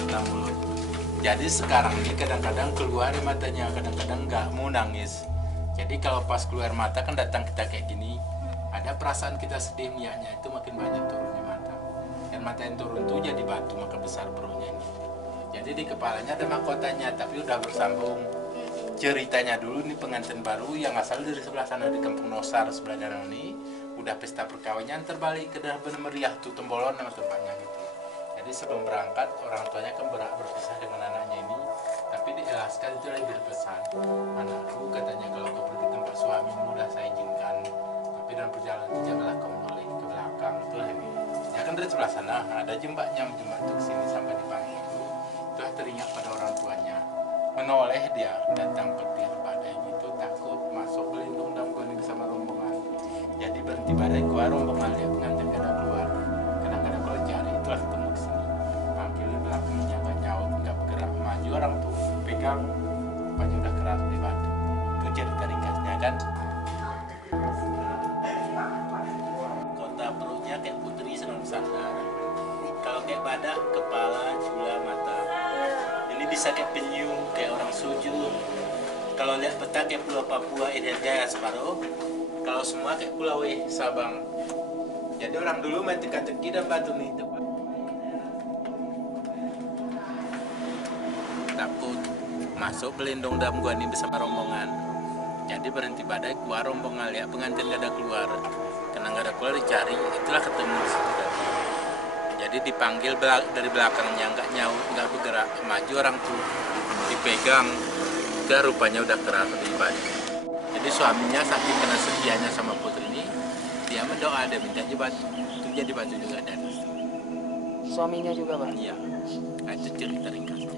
mata, mulut. Jadi sekarang ini kadang-kadang keluar air matanya, kadang-kadang nggak mau nangis. Jadi kalau pas keluar mata kan datang kita kayak gini, ada perasaan kita sedih niatnya itu makin banyak turunnya mata. Dan mata yang turun tuh jadi batu maka besar perutnya ini. Jadi di kepalanya ada mahkotanya tapi udah bersambung. Ceritanya dulu nih pengantin baru yang asal dari sebelah sana di Kampung Nosar sebelah danau ini udah pesta perkawinan terbalik ke dalam benar meriah tuh Tembolon nama tempatnya gitu. Jadi sebelum berangkat orang tuanya kan berpisah dengan anaknya ini, tapi dijelaskan itu lagi berpesan, anakku katanya kalau kau pergi tempat suamimu udah saya izinkan, tapi dalam perjalanan itu janganlah kau menoleh ke belakang itulah ini. Ya kan dari sebelah sana ada jembaknya jembak itu kesini sampai di pagi itu teringat pada orang tuanya. Menoleh dia datang petir badai gitu takut masuk berlindung dalam goni bersama rombongan. Jadi berhenti badai keluar rombongan lihat pengantin kada keluar. Kadang-kadang kalau cari itulah ketemu kesini. Panggil belakangnya nggak nyaut nggak bergerak maju orang tuh pegang rupanya udah keras di batu. Itu cerita ringkasnya kan. Kota perutnya kayak putri senang sandar. Kalau kayak badak kepala jula mata. Ini bisa kayak penyu, kayak orang sujud. Kalau lihat peta kayak Pulau Papua, Irian Jaya, Separuh. Kalau semua kayak Pulau Sabang. Jadi orang dulu main teka-teki dan batu nih. Takut masuk berlindung dalam gua ini bersama rombongan. Jadi berhenti badai keluar rombongan lihat pengantin gak ada keluar. Karena gak ada keluar dicari, itulah ketemu di situ tadi. Jadi dipanggil dari belakangnya nggak nyaut nggak bergerak maju orang tuh dipegang ke rupanya udah keras di baju. Jadi suaminya saking kena setianya sama putri ini dia mendoa dia minta jadi batu itu jadi batu juga dari Suaminya juga, Pak? iya itu cerita ringkasnya.